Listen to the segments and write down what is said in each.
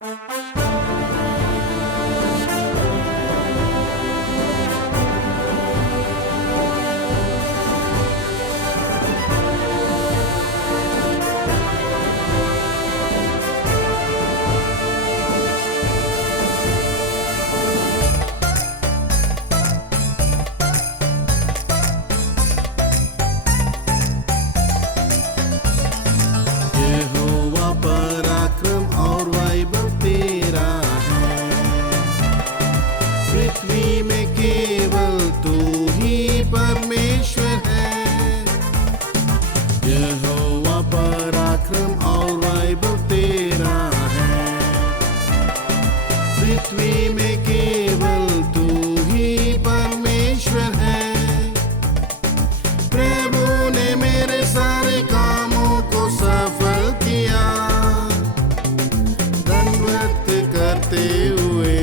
यहोवा पराक्रम और वैभव तेरा है। पृथ्वी में केवल तू ही परमेश्वर है। यहोवा पराक्रम और वैभव तेरा है। पृथ्वी में केवल तू ही परमेश्वर है। प्रभु ने मेरे सारे कामों को सफल किया। दंडवत करते हुए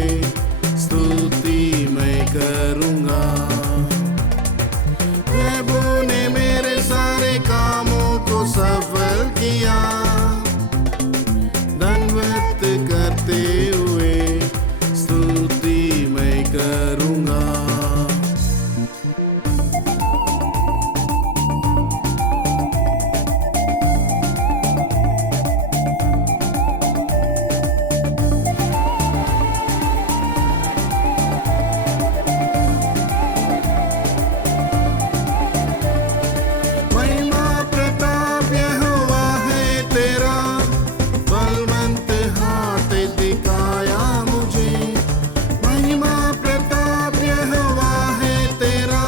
स्तुति मैं करूंगा। प्रभु ने मेरे सारे कामों को सफल किया। दंडवत करते हुए स्तुति मैं करूंगा। महिमा प्रताप यहोवा है तेरा। बलवंत हाथ दिखाया मुझे। महिमा प्रताप यहोवा है तेरा।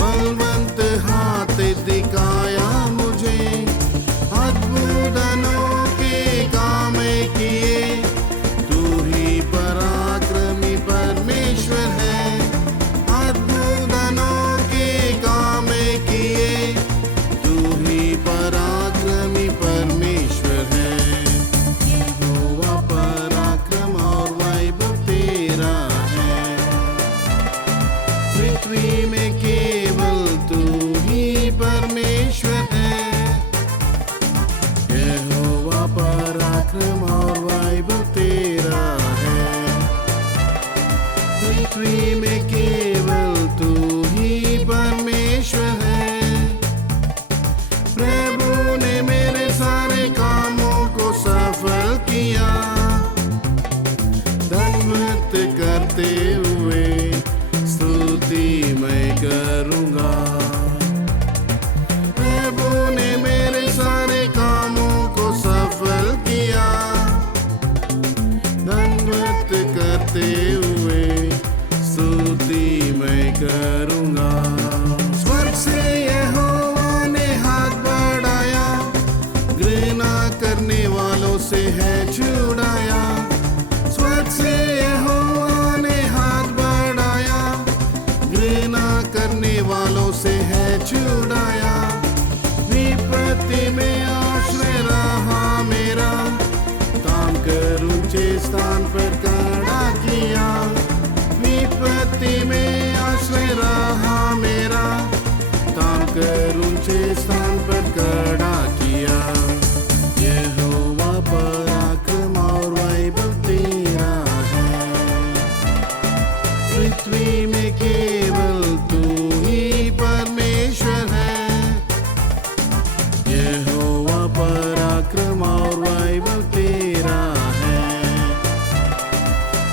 बलवंत हाथ दिखाया मुझे। अद्भुत अनोखे काम किए। तू ही पराक्रमी परमेश्वर है। अद्भुत अनोखे काम किए। तू ही पराक्रमी परमेश्वर है। यहोवा पराक्रम और वैभव तेरा है। पृथ्वी में केवल तू ही परमेश्वर है। यहोवा पराक्रम और वैभव तेरा है। पृथ्वी में केवल तू ही परमेश्वर है। प्रभु ने मेरे सारे कामों को सफल किया। दंडवत करते हुए स्तुति मैं करूंगा। प्रभु ने मेरे सारे कामों को सफल किया। दंडवत करते हुए स्तुति मैं करूंगा। स्वर्ग से यहोवा ने हाथ बढ़ाया। घृणा करने वालों से है छुड़ाया। स्वर्ग से यहोवा ने हाथ बढ़ाया। घृणा करने वालों से है छुड़ाया। विपत्ति में आश्रय रहा मेरा। ताम कर ऊंचे स्थान पर खड़ा किया। विपत्ति में आश्रय रहा मेरा। ताम कर ऊंचे स्थान पर खड़ा किया। यहोवा पराक्रम और वैभव तेरा है। पृथ्वी में केवल तू ही परमेश्वर है। यहोवा पराक्रम और वैभव तेरा है।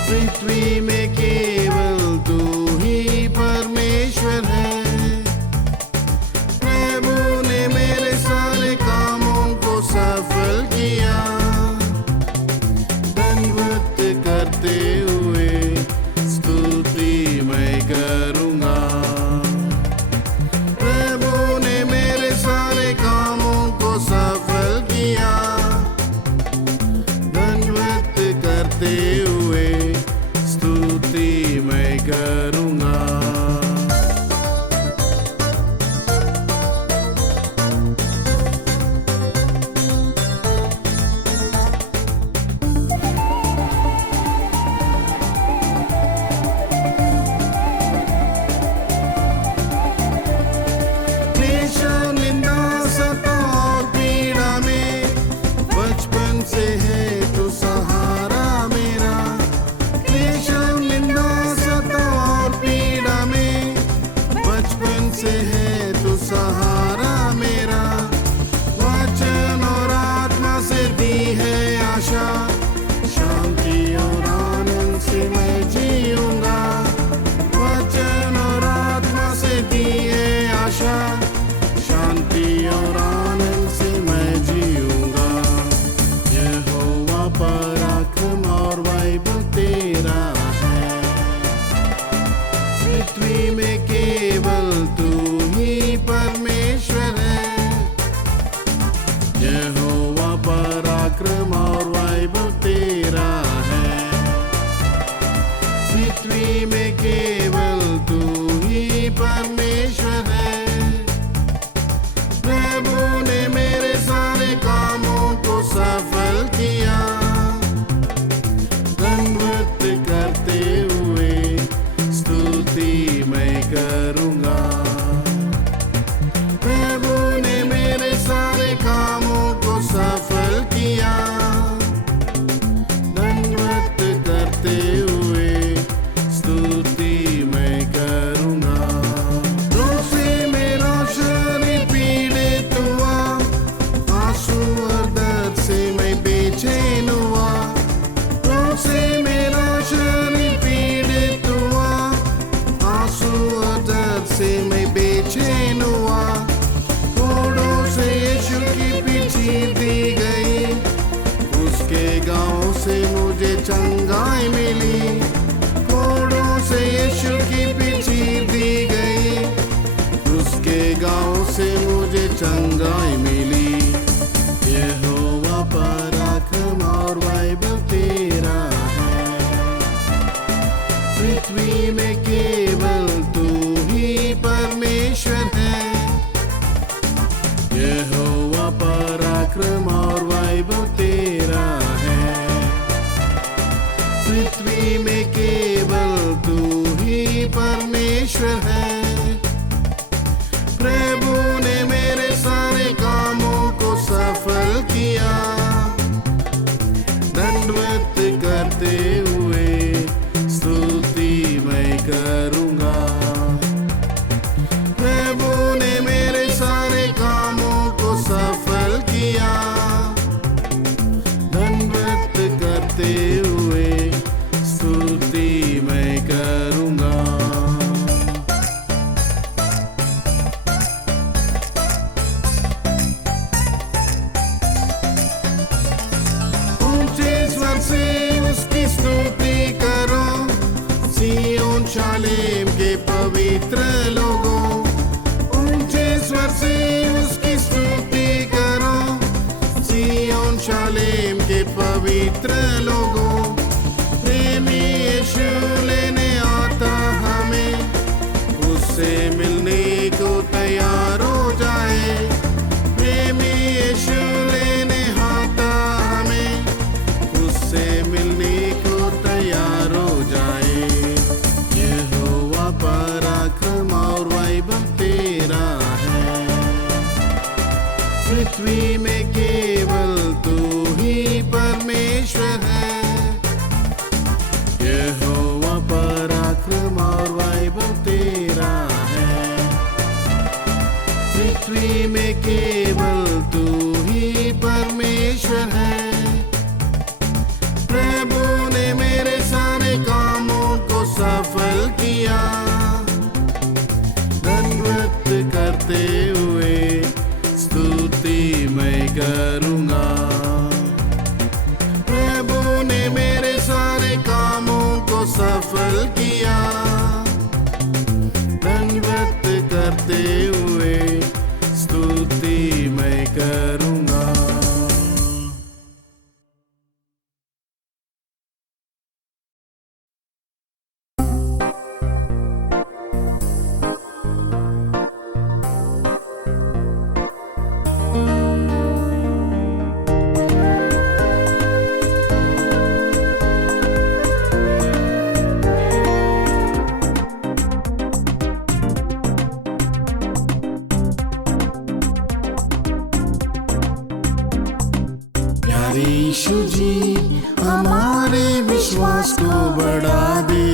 पृथ्वी में केवल तू ही परमेश्वर है। प्रभु ने मेरे सारे कामों को सफल किया। दंडवत करते हुए स्तुति मैं करूंगा। प्रभु ने मेरे सारे कामों को सफल किया। दंडवत करते हुए स्तुति मैं करूंगा। क्लेश निंदा सता और पीड़ा में बचपन से है तो सहारा उसके गाँव से मुझे चंगाई मिली, कोड़ों से यीशु की पीछे दी गई। उसके गाँव से मुझे चंगाई मिली। यहोवा पराक्रम और वैभव तेरा है, पृथ्वी में केवल तू ही परमेश्वर है। यहोवा पराक्रम और वैभव तेरा है, पृथ्वी में केवल तू ही परमेश्वर है। प्रभु ने मेरे सारे कामों को सफल किया, दंडवत करते हुए स्तुति मैं करूँगा। प्रभु ने मेरे सारे कामों को सफल किया, दंडवत करते हुए स्तुति मैं करूँगा। ऊंचे स्वर से उसकी स्तुति करो, सिय्योन शालेम के पवित्र लोगों। ऊंचे स्वर से उसकी स्तुति करो, सिय्योन शालेम के पवित्र लोगों। प्रेमी यीशु लेने आता हमें, उससे मिलने को तैयार हो जाए। प्रेमी यीशु लेने आता हमें, उससे मिलने को तैयार हो जाए। यहोवा पराक्रम और वैभव तेरा है, पृथ्वी में केवल तू ही परमेश्वर है। यहोवा पराक्रम और वैभव तेरा है, पृथ्वी में केवल तू ही परमेश्वर है। प्रभु ने मेरे सारे कामों को सफल किया, दंडवत करते हुए स्तुति मैं करूँगा। प्रभु ने मेरे सारे कामों को सफल किया, दंडवत करते हुए स्तुति मैं करूँगा। यीशु जी हमारे विश्वास को बढ़ा दे,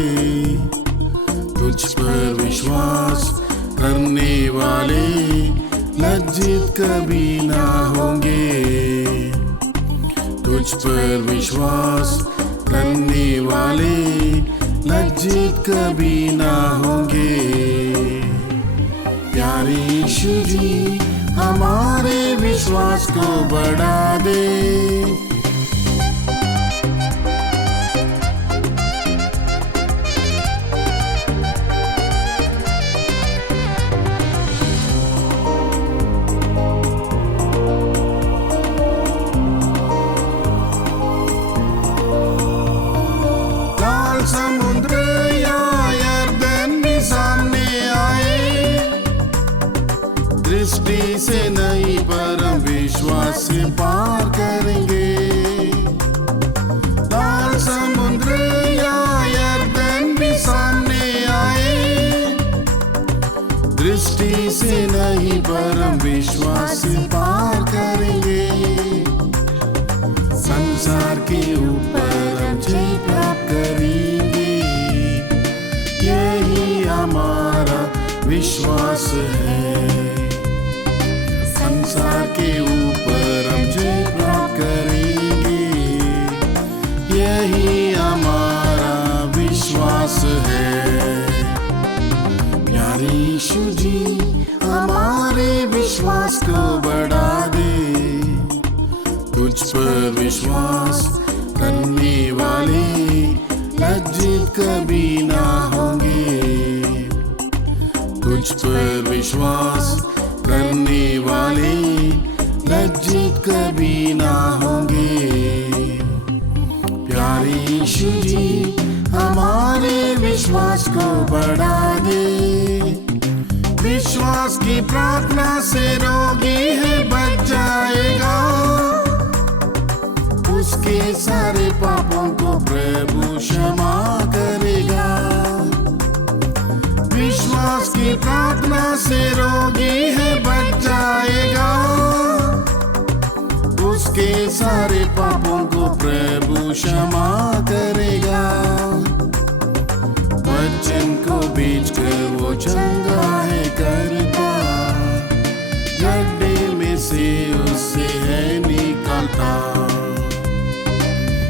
तुझ पर विश्वास करने वाले लज्जित कभी ना होंगे। तुझ पर विश्वास करने वाले लज्जित कभी ना होंगे। प्यारे यीशु जी हमारे विश्वास को बढ़ा दे। लाल समुद्र या यरदन भी सामने आए, दृष्टि से नहीं परम विश्वास से पार करेंगे। लाल समुद्र या यरदन भी सामने आए, दृष्टि से नहीं परम विश्वास से पार करेंगे। संसार के ऊपर हम जय प्राप्त करेंगे, यही हमारा विश्वास है। संसार के ऊपर हम जय प्राप्त करेंगे, यही हमारा विश्वास है। प्यारे यीशु जी हमारे विश्वास को बढ़ा दे, तुझ पर विश्वास करने वाले लज्जित कभी ना होंगे। तुझ पर विश्वास करने वाले लज्जित कभी ना होंगे। प्यारे यीशु जी हमारे विश्वास को बढ़ा दे। विश्वास की प्रार्थना से रोगी है बच जाएगा। उसके सारे पापों को प्रभु क्षमा करेगा। विश्वास की प्रार्थना से रोगी है बच जाएगा। उसके सारे पापों को प्रभु क्षमा करेगा। वचन को बेच कर वो चंगा है करता। गड्ढे में से उससे है निकालता।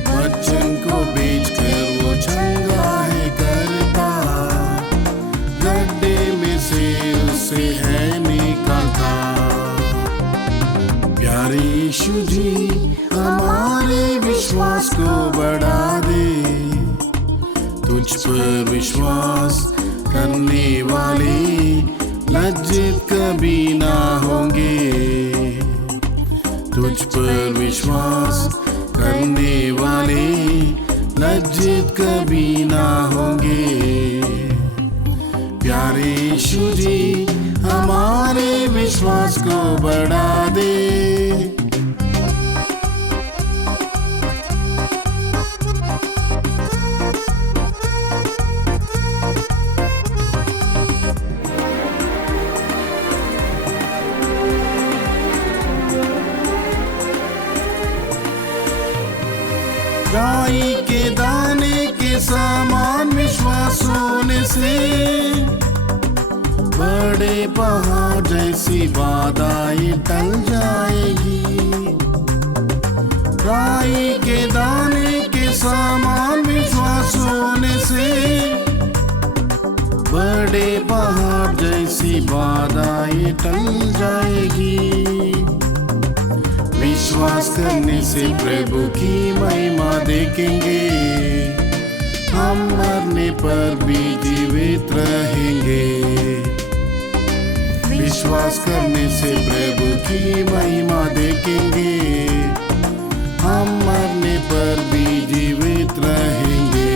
वचन को बेच कर वो चंगा है करता। गड्ढे में से उससे है निकालता। प्यारे यीशु जी हमारे विश्वास को बढ़ा दे। तुझ पर विश्वास करने वाले लज्जित कभी ना होंगे। तुझ पर विश्वास करने वाले लज्जित कभी ना होंगे। प्यारे यीशु जी हमारे विश्वास को बढ़ा दे। राई के दाने के समान विश्वास होने से बड़े पहाड़ जैसी बाधाएं टल जाएगी। राई के दाने के समान विश्वास होने से बड़े पहाड़ जैसी बाधाएं टल जाएगी। विश्वास करने से प्रभु की महिमा देखेंगे। हम मरने पर भी जीवित रहेंगे। विश्वास करने से प्रभु की महिमा देखेंगे। हम मरने पर भी जीवित रहेंगे।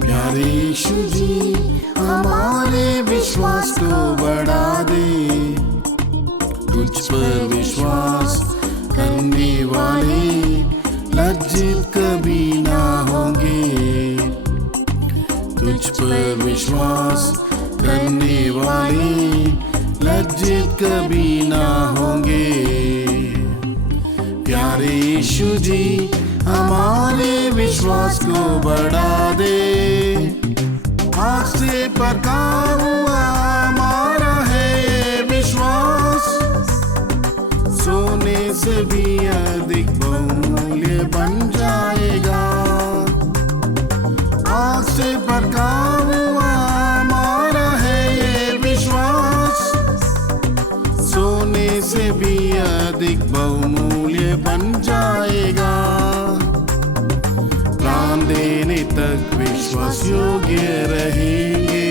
प्यारे यीशु जी हमारे विश्वास को बढ़ा दे। तुझ पर विश्वास करने वाले लज्जित कभी ना होंगे। तुझ पर विश्वास करने वाले लज्जित कभी ना होंगे। प्यारे यीशु जी हमारे विश्वास को बढ़ा दे। आग से पका हुआ हमारा है ये विश्वास, सोने से भी अधिक बहुमूल्य बन जाएगा। आग से पका हुआ हमारा है ये विश्वास, सोने से भी अधिक बहुमूल्य बन जाएगा। प्राण देने तक विश्वास योग्य रहेंगे।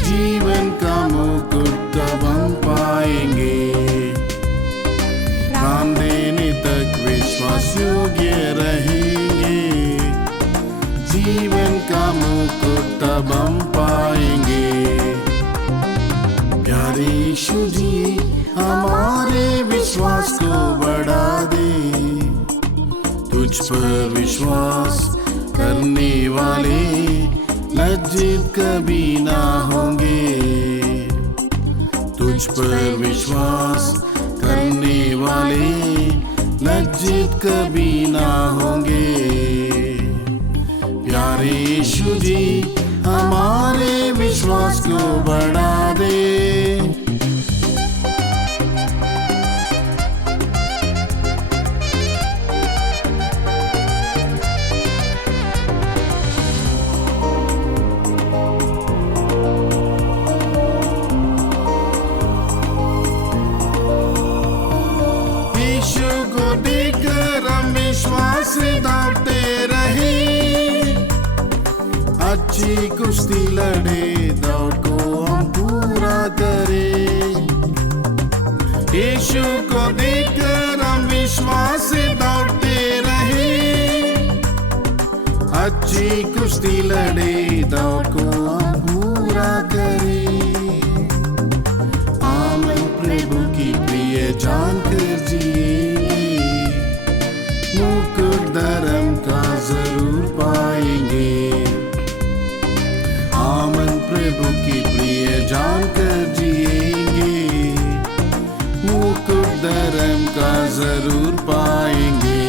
जीवन का मुकुट तब हम पाएंगे। प्राण देने तक विश्वास योग्य रहेंगे। जीवन का मुकुट तब हम पाएंगे। प्यारे यीशु जी हमारे विश्वास को बढ़ा दे। तुझ पर विश्वास करने वाले लज्जित कभी ना होंगे। तुझ पर विश्वास करने वाले लज्जित कभी ना होंगे। प्यारे यीशु जी हमारे विश्वास को बढ़ा दे। अच्छी कुश्ती लड़े, दौड़ को हम पूरा करें। यीशु को देखकर हम विश्वास से दौड़ते रहे। अच्छी कुश्ती लड़े, दौड़ को हम पूरा करें। आमन प्रभु की प्रिय जानकर जिए, मुकुट धर्म का जरूर पाएंगे। आमन प्रभु की प्रिय जानकर जिएंगे, मुकुट धर्म का जरूर पाएंगे।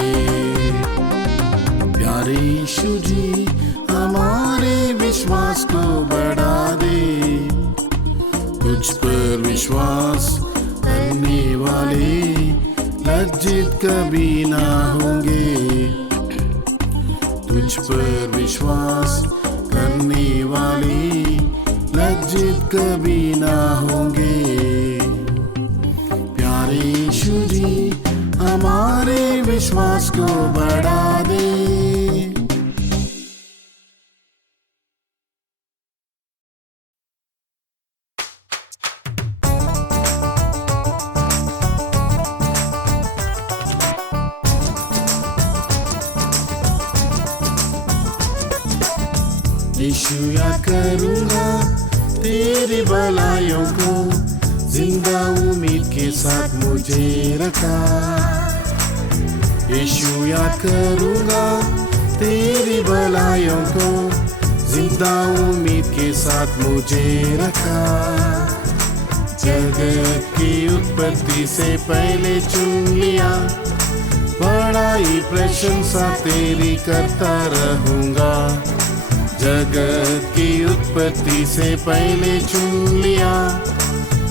प्यारे यीशु जी हमारे विश्वास को बढ़ा दे। तुझ पर विश्वास करने वाले लज्जित कभी ना होंगे। तुझ पर विश्वास करने वाले लज्जित कभी ना होंगे। प्यारे यीशु जी हमारे विश्वास को बढ़ा दे। यीशु याद करूँगा तेरी भलाइयों को, जिंदा उम्मीद के साथ मुझे रखा। यीशु याद करूँगा तेरी भलाइयों को, जिंदा उम्मीद के साथ मुझे रखा। जगत की उत्पत्ति से पहले चुन लिया, बड़ाई प्रशंसा तेरी करता रहूँगा। जगत की उत्पत्ति से पहले चुन लिया,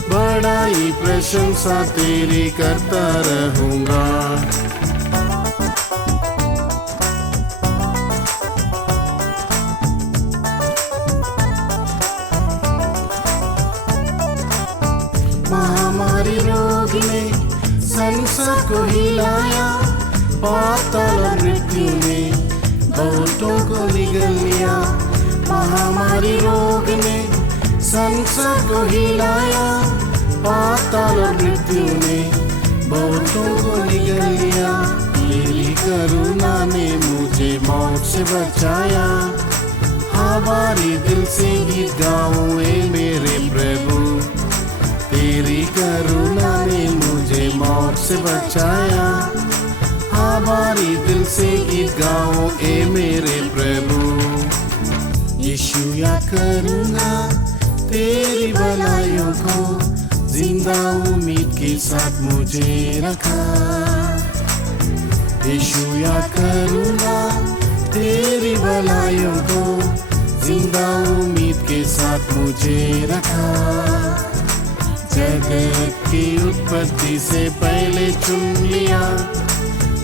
बड़ाई प्रशंसा तेरी करता रहूँगा। महामारी रोग ने संसार को हिलाया, पाताल और मृत्यु ने बहुतों को निगल लिया। महामारी रोग ने संसार को हिलाया, पाताल और मृत्यु ने बहुतों को निगल लिया। तेरी करुणा ने मुझे मौत से बचाया। हमारी दिल से गीत गाऊं ए मेरे प्रभु, तेरी करुणा ने मुझे मौत से बचाया। हमारी दिल से गीत गाओ ए मेरे प्रभु। यीशु याद करूँगा तेरी भलाइयों को, जिंदा उम्मीद के साथ मुझे रखा। यीशु याद करूँगा तेरी भलाइयों को, जिंदा उम्मीद के साथ मुझे रखा। जगत की उत्पत्ति से पहले चुन लिया,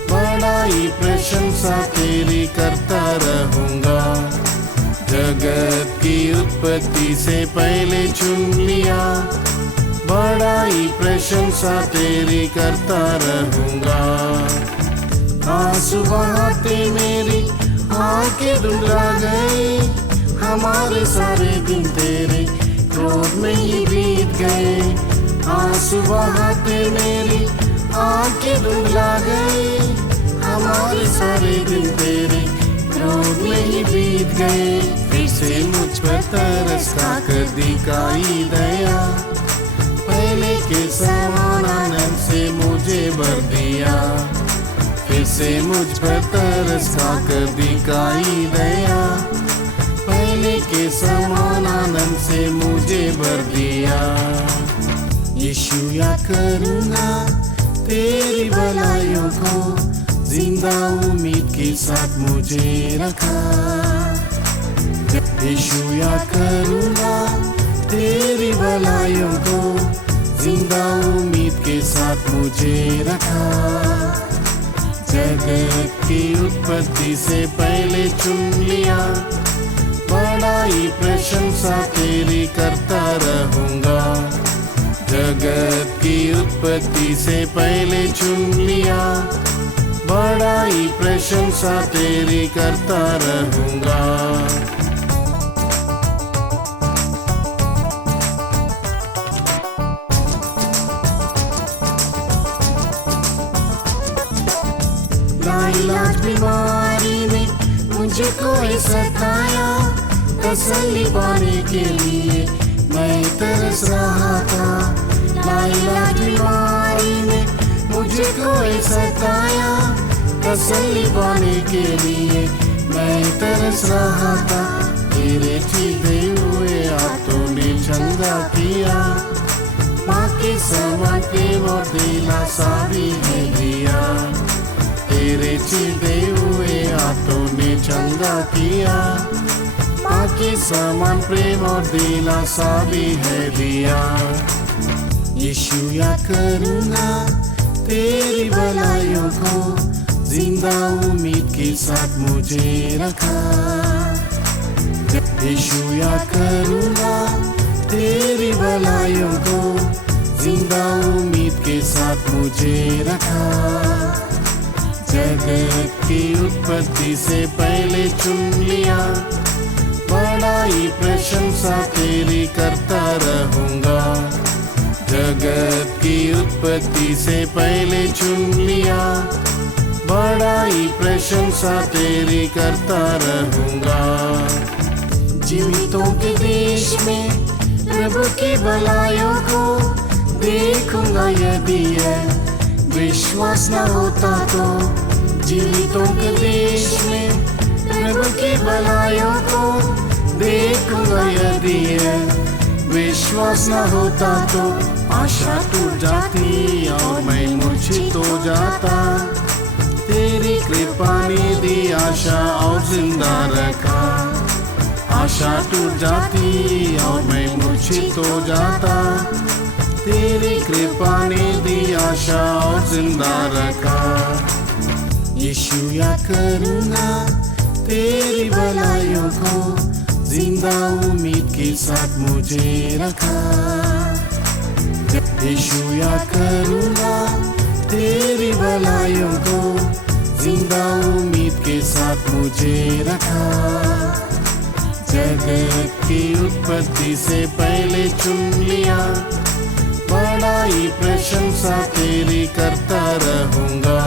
बड़ाई प्रशंसा तेरी करता रहूँगा। जगत की उत्पत्ति से पहले चुन लिया, बड़ाई प्रशंसा तेरी करता रहूँगा। आंसू बहाते मेरी आंखें धुंधला गए, हमारे सारे दिन तेरे क्रोध में ही बीत गए। आंसू बहाते मेरी आंखें धुंधला गए, हमारे सारे दिन तेरे क्रोध में ही बीत गए। फिर से मुझ पर तरस खाकर दिखाई दया, पहले के समान आनंद से मुझे भर दिया। फिर से मुझ पर तरस खाकर दिखाई दया, पहले के समान आनंद से मुझे भर दिया। यीशु याद करूँगा तेरी भलाइयों को, जिंदा उम्मीद के साथ मुझे रखा। यीशु याद करूँगा तेरी भलाइयों को, जिंदा उम्मीद के साथ मुझे रखा। जगत की उत्पत्ति से पहले चुन लिया, बड़ाई प्रशंसा तेरी करता रहूँगा। जगत की उत्पत्ति से पहले चुन लिया, बड़ाई प्रशंसा तेरी करता रहूँगा। लाइलाज बीमारी ने मुझे कोई सताया, तसल्ली पाने के लिए मैं तरस रहा था। लाइलाज बीमारी ने मुझे कोई सताया, तसल्ली पाने के लिए मैं तरस रहा था। तेरे चीते हुए हाथों ने चंगा किया, माँ के समान प्रेम और दिलासा भी है दिया। तेरे चीते हुए हाथों ने चंगा किया, माँ के समान प्रेम और दिलासा भी है दिया। यीशु याद करूँगा तेरी भलाइयों को, जिंदा उम्मीद के साथ मुझे रखा। यीशु याद करूँगा तेरी भलाइयों को, जिंदा उम्मीद के साथ मुझे रखा। जगत की उत्पत्ति से पहले चुन लिया, बड़ाई प्रशंसा तेरी करता रहूँगा। जगत की उत्पत्ति से पहले चुन लिया, बड़ाई प्रशंसा तेरी करता रहूँगा। जीवितों के देश में प्रभु की भलाइयों को देखूंगा, यदि यह विश्वास न होता तो। जीवितों के देश में प्रभु की भलाइयों को देखूंगा, यदि यह विश्वास न होता तो। आशा टूट जाती और मैं मूर्छित हो जाता, तेरी कृपा ने दी आशा और जिंदा रखा। आशा टूट जाती और मैं मूर्छित हो जाता, तेरी कृपा ने दी आशा और जिंदा रखा। यीशु याद करूँगा तेरी भलाइयों को, जिंदा उम्मीद के साथ मुझे रखा। यीशु याद करूँगा तेरी भलाइयों को, जिंदा उम्मीद के साथ मुझे रखा। जगत की उत्पत्ति से पहले चुन लिया, बड़ाई प्रशंसा तेरी करता रहूँगा।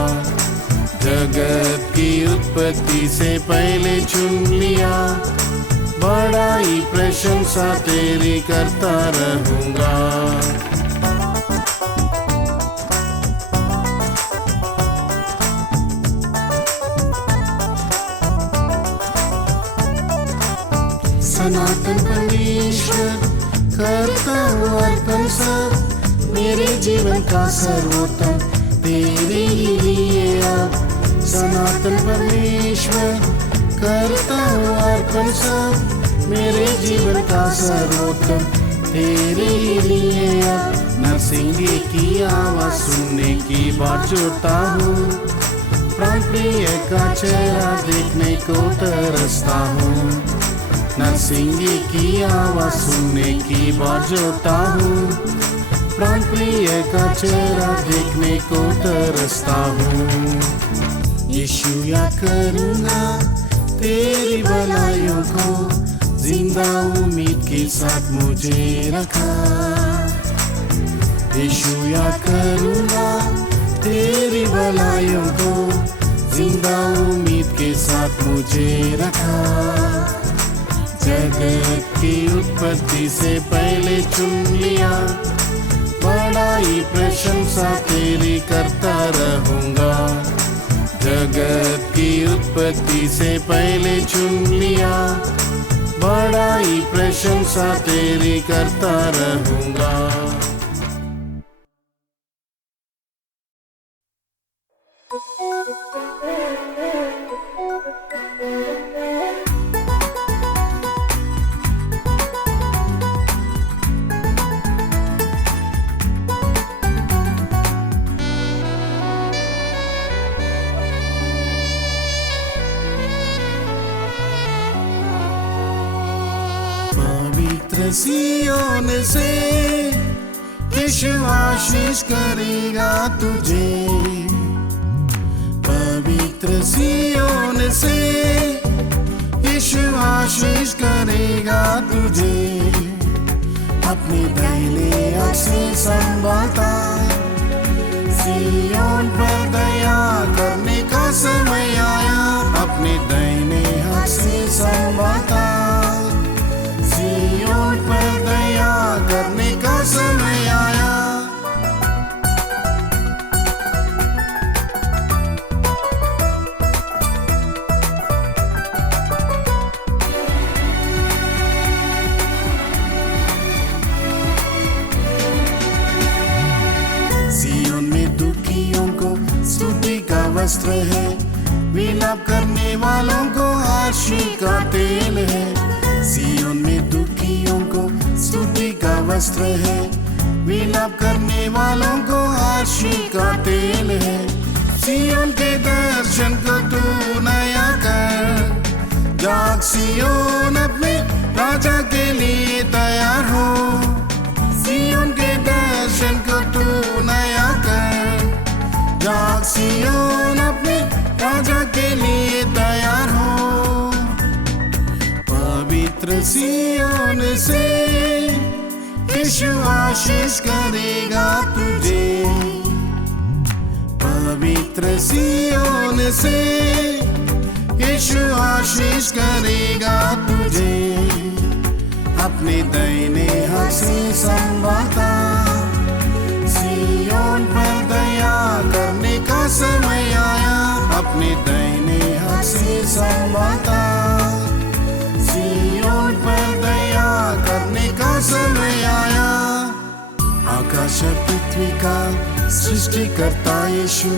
जगत की उत्पत्ति से पहले चुन लिया, बड़ाई प्रशंसा तेरी करता रहूँगा। सनातन परमेश्वर करता हूँ अर्पण सब, मेरे जीवन का सर्वोत्तम तेरे ही लिए अब। सनातन परमेश्वर करता हूँ अर्पण सब, मेरे जीवन का सर्वोत्तम तेरे ही लिए अब। नरसिंह की आवाज सुनने की बात जोड़ता हूँ, प्राण प्रिय का चेहरा देखने को तरसता हूँ। नरसिंह की आवाज सुनने की बात जोड़ता हूँ, प्राण प्रिय का चेहरा देखने को तरसता हूँ। यीशु याद करूँगा तेरी भलाइयों को, जिंदा उम्मीद के साथ मुझे रखा। यीशु याद करूँगा तेरी भलाइयों को, जिंदा उम्मीद के साथ मुझे रखा। जगत की उत्पत्ति से पहले चुन लिया, बड़ाई प्रशंसा तेरी करता रहूँगा। जगत की उत्पत्ति से पहले चुन लिया, बड़ाई प्रशंसा तेरी करता रहूँगा। सियोन से यीशु आशीष करेगा तुझे। पवित्र सियोन से यीशु आशीष करेगा तुझे। अपने दाहिने हाथ से संभालता, सियोन पर दया करने का का समय आया, अपने दाहिने हाथ से संभालता। सिय्योन पर दया करने का समय आया। सिय्योन में दुखियों को स्तुति का वस्त्र है, विलाप करने वालों को आशीष का तेल है। सिय्योन में दुखियों को स्तुति का वस्त्र है, विलाप करने वालों को आशीष का तेल है। सिय्योन के दर्शन को तू नया कर, जाग सिय्योन अपने राजा के लिए तैयार हो। सिय्योन के दर्शन को तू नया कर, जाग सिय्योन अपने राजा के लिए तैयार हो। पवित्र सिय्योन से यीशु आशीष करेगा तुझे। पवित्र सिय्योन से यीशु आशीष करेगा तुझे। अपने दाहिने हाथ से संभालता। सिय्योन पर दया करने का समय आया, अपने दाहिने हाथ से संभालता। सिय्योन पर दया करने का समय आया। आकाश और पृथ्वी का सृष्टि करता यीशु,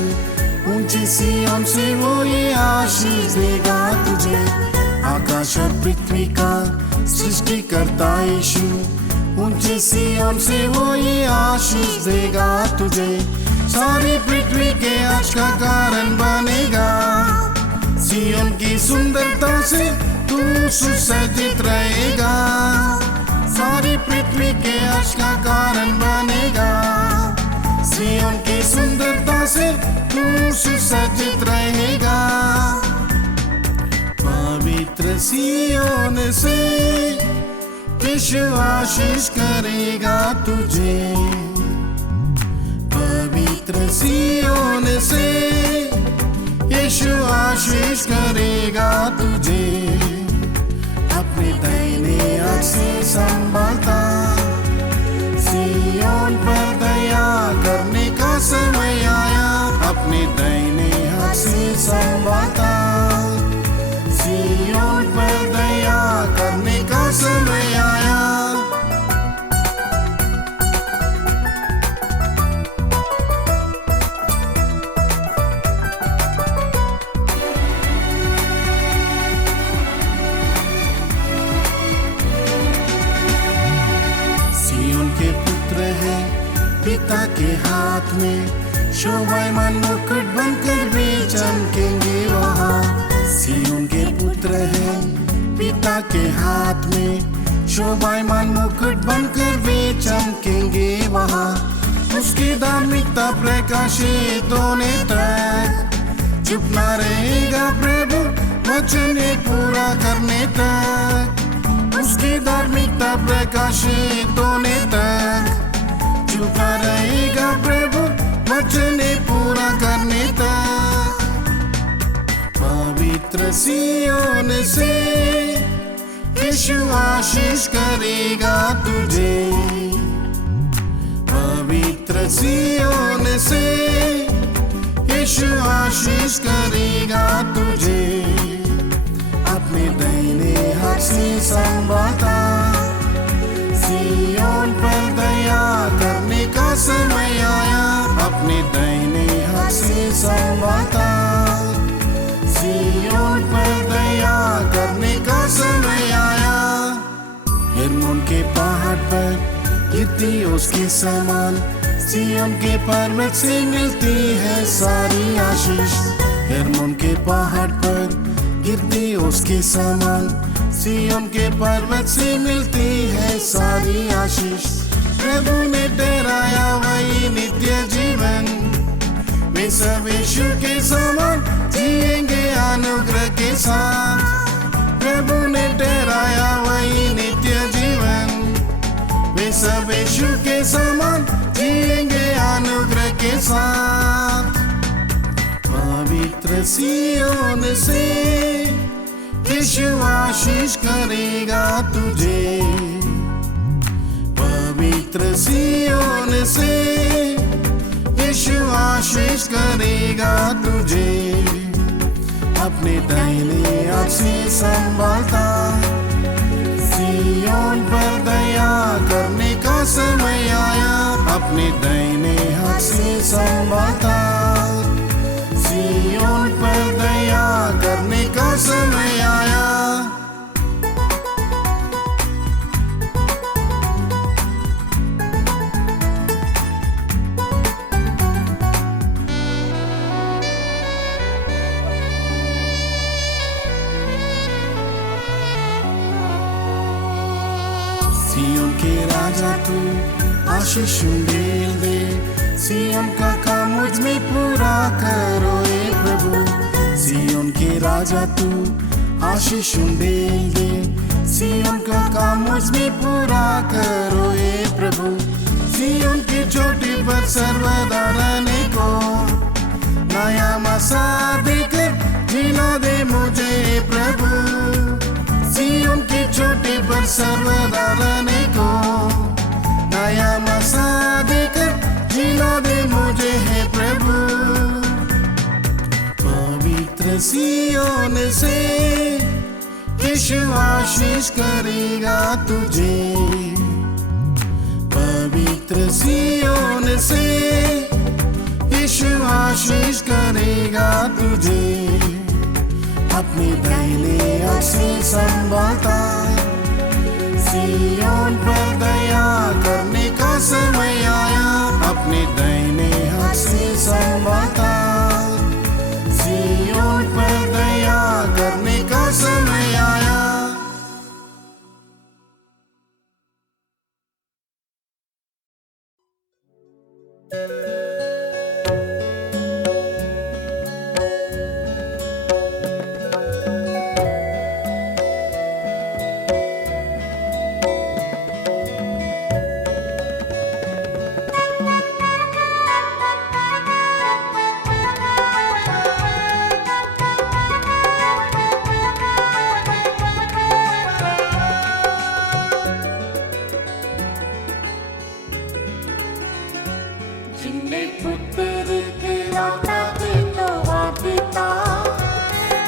ऊंची सिय्योन से वो ये आशीष देगा तुझे। आकाश और पृथ्वी का सृष्टि करता यीशु, ऊंची सिय्योन से वो ये आशीष देगा तुझे। सारी पृथ्वी के हर्ष का कारण बनेगा। सिय्योन की सुंदरता से तू सुसज्जित रहेगा। सारी पृथ्वी के हर्ष का कारण बनेगा। सिय्योन की सुंदरता से तू सुसज्जित रहेगा। पवित्र सिय्योन से यीशु आशीष करेगा तुझे। पवित्र सिय्योन से यीशु आशीष करेगा तुझे। अपने दाहिने हाथ से संभालता। सिय्योन पर दया करने का समय आया, अपने दाहिने हाथ से संभालता। सिय्योन पर दया करने का समय आया। सिय्योन के पुत्र है पिता के हाथ में, शोभायमान मुकुट बनकर वे चमकेंगे वहाँ। सिय्योन के पुत्र है पिता के हाथ में, शोभायमान मुकुट बनकर वे चमकेंगे वहाँ। उसकी धार्मिकता प्रकाशित होने तक चुप न रहेगा प्रभु, वचन पूरा करने तक। उसकी धार्मिकता प्रकाशित होने तक चुप न रहेगा प्रभु, वचन पूरा करने तक। पवित्र सिय्योन से यीशु आशीष करेगा तुझे। पवित्र सिय्योन से यीशु आशीष करेगा तुझे। अपने दाहिने हाथ से संभालता। सिय्योन पर दया करने का समय आया, अपने दाहिने हाथ से संभालता। सिय्योन पर दया करने का समय आया। हेर्मोन के पहाड़ पर गिरती उसके समान, सिय्योन के पर्वत से मिलती है सारी आशीष। हेर्मोन के पहाड़ पर गिरती उसके समान, सिय्योन के पर्वत से मिलती है सारी आशीष। प्रभु ने ठहराया वही नित्य जीवन, वे सब यीशु के समान जिएंगे अनुग्रह के साथ। प्रभु ने ठहराया वही नित्य जीवन, वे सब यीशु के समान जिएंगे अनुग्रह के साथ। पवित्र सिय्योन से यीशु आशीष करेगा तुझे। पवित्र सिय्योन से यीशु आशीष करेगा तुझे। अपने दाहिने हाथ से संभालता, सिय्योन पर दया करने का समय आया। अपने दाहिने हाथ से संभालता, सिय्योन पर दया करने का समय आया। सिय्योन के राजा तू आशीष उंडेल दे। सिय्योन का काम मुझ में पूरा करो ए प्रभु। सिय्योन के राजा तू आशीष उंडेल दे। सिय्योन का काम मुझ में पूरा करो ए प्रभु। सिय्योन की चोटी पर सर्वदा रहने को नया मसा देकर जीना दे मुझे प्रभु। सिय्योन की चोटी पर सर्वदा रहने को नया मसा देकर जीना दे मुझे है प्रभु। पवित्र सिय्योन से यीशु आशीष करेगा तुझे। पवित्र सिय्योन से यीशु आशीष करेगा तुझे। अपने दाहिने हाथ से संभालता, सिय्योन पर दया करने का समय आया। अपने दाहिने हाथ से संभालता, सिय्योन पर दया करने का समय आया। जिन्ने पुत्र के लौटा के तो वादिता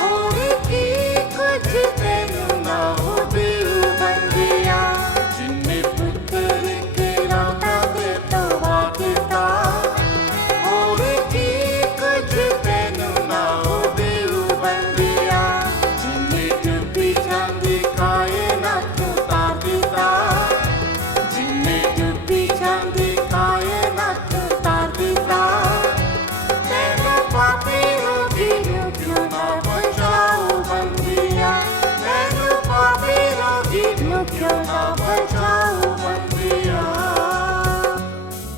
और की कुछ तेनु ना हो दिल बंदिया। जिन्ने पुत्र के लौटा के तो वादिता और की कुछ तेनु ना हो दिल बंदिया। जिन्ने डूबी चांदी कायनात उतार दिता, जिन्ने डूबी चांदी कायनात क्यों ना बचाओ बंदिया।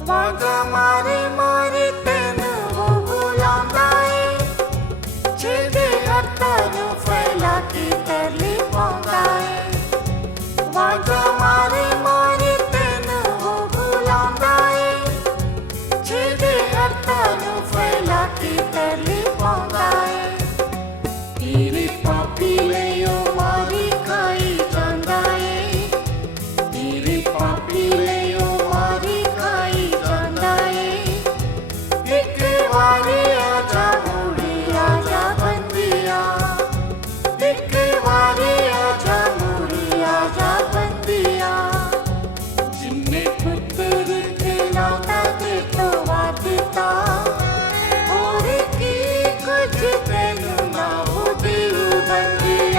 वागा मारे मारे तेनु वो बुलांदा है, छेदे हत्थों फैला के तरली पांदा है। वागा मारे मारे तेनु वो बुलांदा है, छेदे हत्थों फैला के तरली पांदा है। तेरे पापी ले यो मारी खाई जांदा है, पापी ले यो मारी खाई जांदा है। एक बारी आजा मुड़ी आजा बंदिया, एक बारी आजा मुड़ी आजा बंदिया। जिन्ने पुत्र के लौटा के तो वादिता और की कुछ तेनु ना हो दिल बंदिया।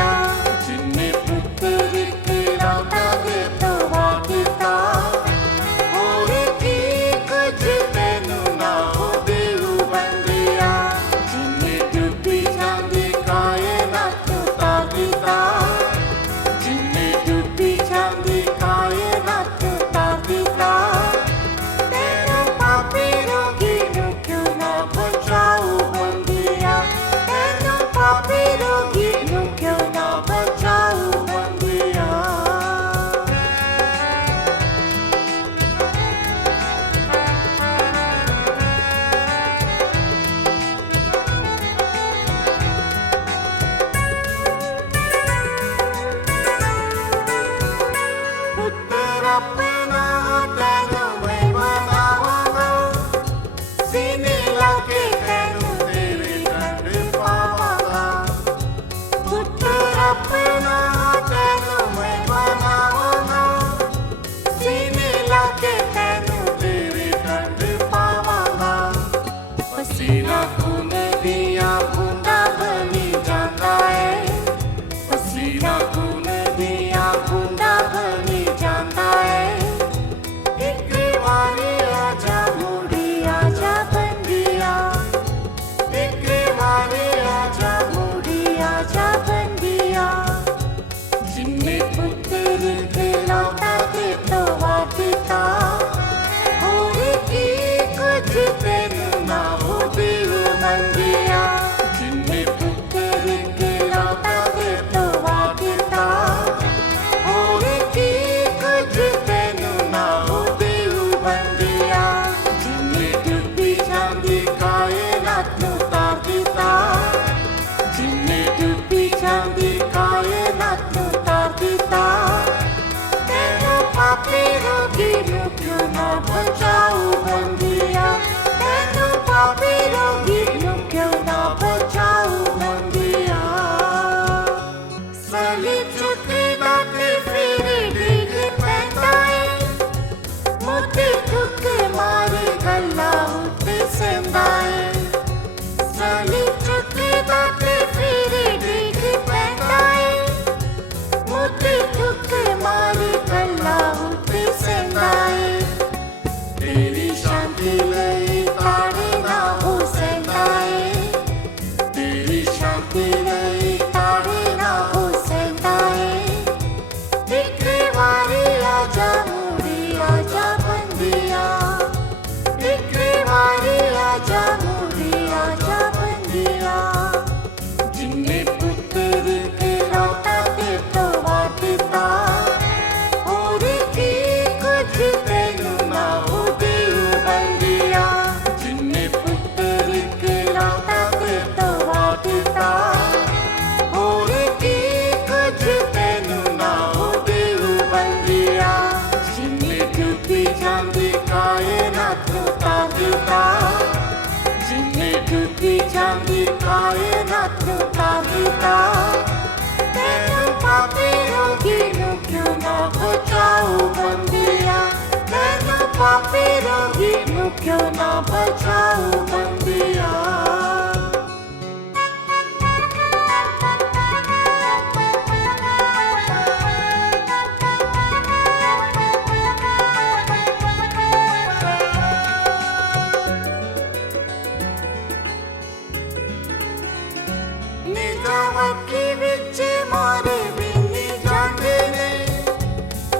जावकी विच मारे बिंदी जाते ने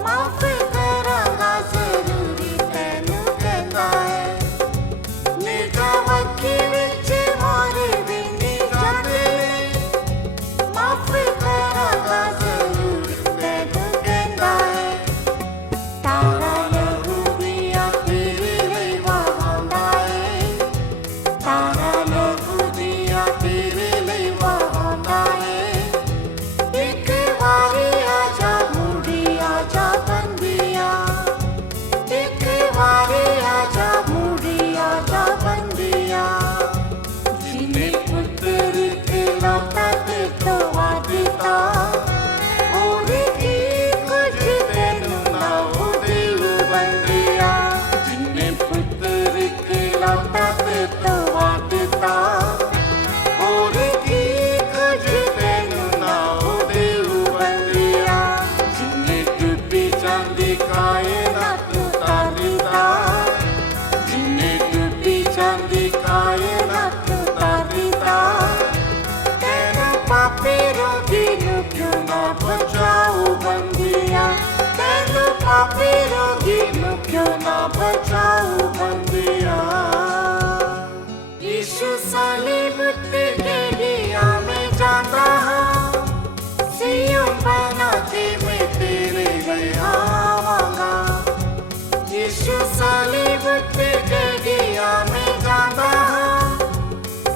माफ करांगा जरूरी तैनू कहंदा है नी जावकी विच मारे बिंदी जाते ने माफ करांगा जरूरी तैनू कहंदा है तारा लहू दिया तेरे लई वहांदा है तारा लहू दिया तेरे लई वहांदा है एक वारी आजा मुड़ी आजा बंदिया एक वारी आजा मुड़ी आजा बंदिया जिन्हें पुत्र के लौटा ते तो वादिता और की कुछ तेनू ना हो दिल बंदिया जिन्हें पुत्र के लौटा ते तो वादिता और की कुछ तेनू ना हो दिल बंदिया जिन्हें डूबी जांदी कायनात नू तार दिता जिन्हें डूबी जांदी कायनात नू तार दिता तेनू पापी रोगी नू क्यों ना बचाओ बंदिया तेनू पापी रोगी नू क्यों ना बचाओ बंदिया यीशु सलीब ते गलिया में जाता हाँ सियोन बना के मैं तेरे लिए आवांगा यीशु सलीब ते गलिया में जाता हाँ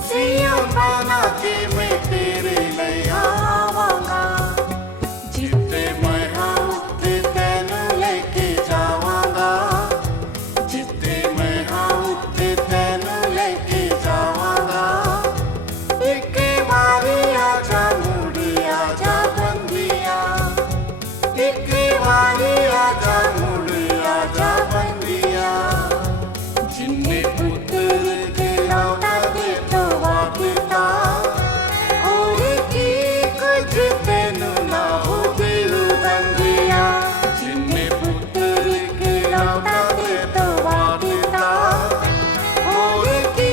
सियोन बना के मैं तेरे लिए आवांगा जिते मैं हाँ उत्ते तैनू लेके जावांगा जिते मैं हाँ उत्ते तैनू लेके जावांगा एक वारी आजा मुड़ी आजा बंदिया एक वारी आजा मुड़ी आजा बंदिया जिन्हें पुत्र के लौटा दे तो वादिता और की कुछ तेनू ना हो दिल बंदिया जिन्हें पुत्र के लौटा दे तो वादिता और की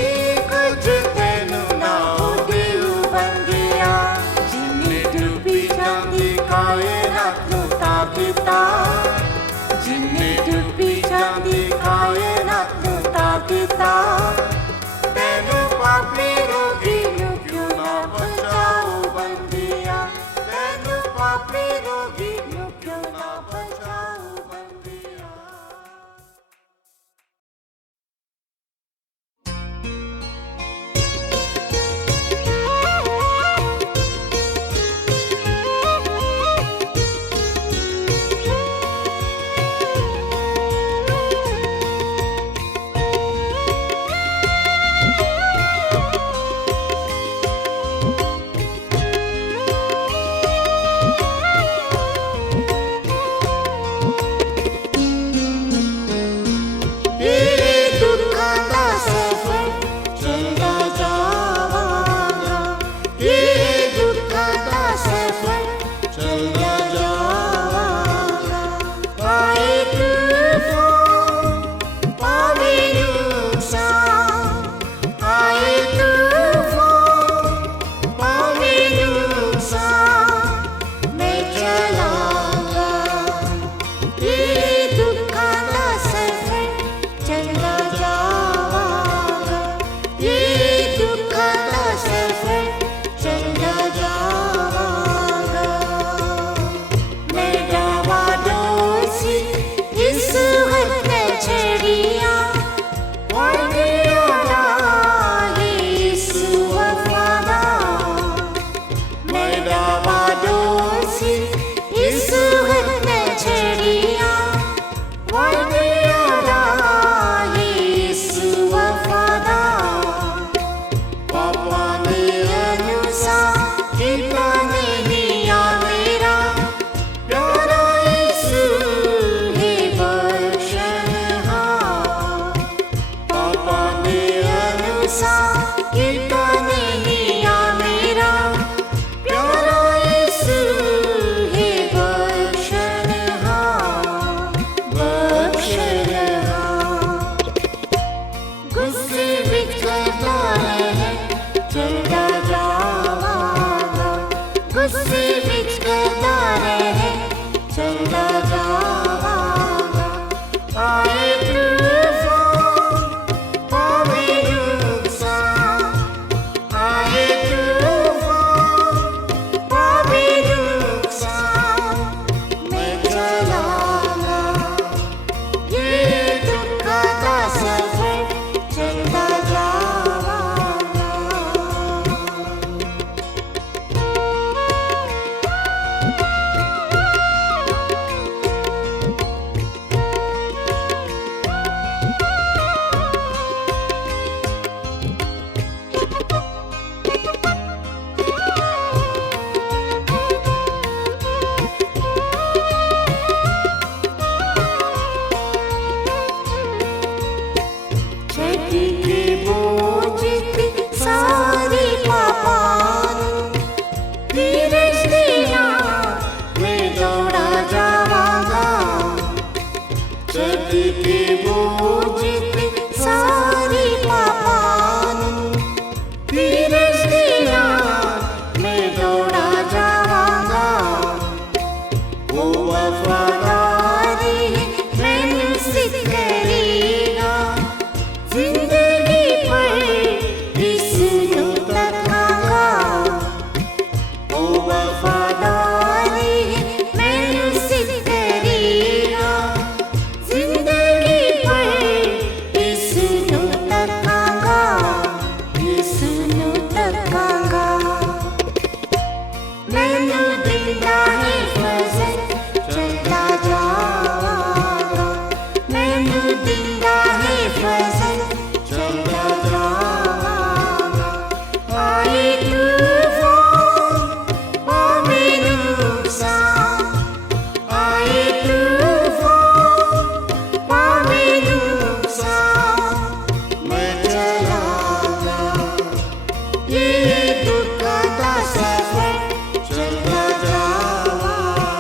कुछ तेनू ना हो दिल बंदिया जिन्हें डूबी जांदी कायनात नू तार दिता जिन्हें डूबी जांदी कायनात नू तार दिता तेनू पापी रोगी नू क्यों ना बचाओ बंदिया तेनू पापी रोगी नू क्यों ना बचाओ बंदिया गुस्से में चलता है चलता जावागा गुस्से विच करदा रहे चलदा जावांगा आए तूफान पावे नुकसान आए तूफान पावे नुकसान मैं चलांगा ये दुख का सफर चलदा जावांगा छठी के बोझ पे सारी पापान धीरज देना मैं दौड़ा जावांगा छठी के बोझ पे सारी पापान धीरज देना मैं दौड़ा जावांगा वो वफादारी मैंने सिद्ध करेगा जिंदगी पर इसनु तकांगा ओ वफादारी मैंने सिद्ध करेगा जिंदगी पर इसनु तकांगा मैनू दिंदा है फजल चलदा जावांगा मैनू दिंदा है फजल चलदा जावांगा आए तूफान पावे नुकसान आए तूफान पावे नुकसान मैं चलांगा ये दुख का सफर चलदा जावांगा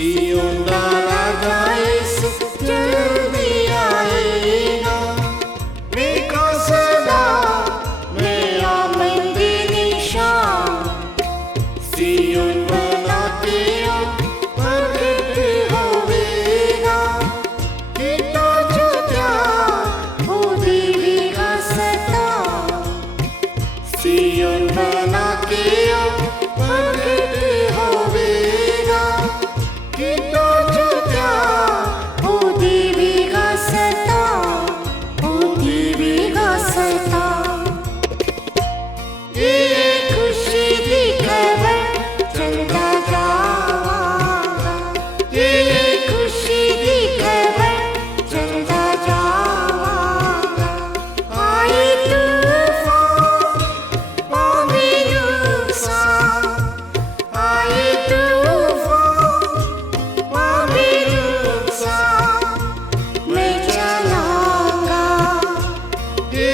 सियोन का राजा यीशु जल्दी आएगा। विकासदा में आमद निशान, सियोन बनाते प्रकट होवेगा। कितना जुदा हो देवी का सता, सियोन बनाके प्रकट होवेगा। कितना जुदा हो देवी का सता, हो देवी का सता। ये खुशी की खबर चलता जाएगा, ये खुशी की खबर चलता जाएगा। आए तूफान पावे नुकसान, आए तूफान पावे नुकसान, मैं चलाऊंगा ये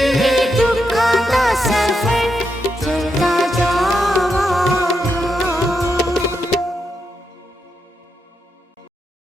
दुख का सफर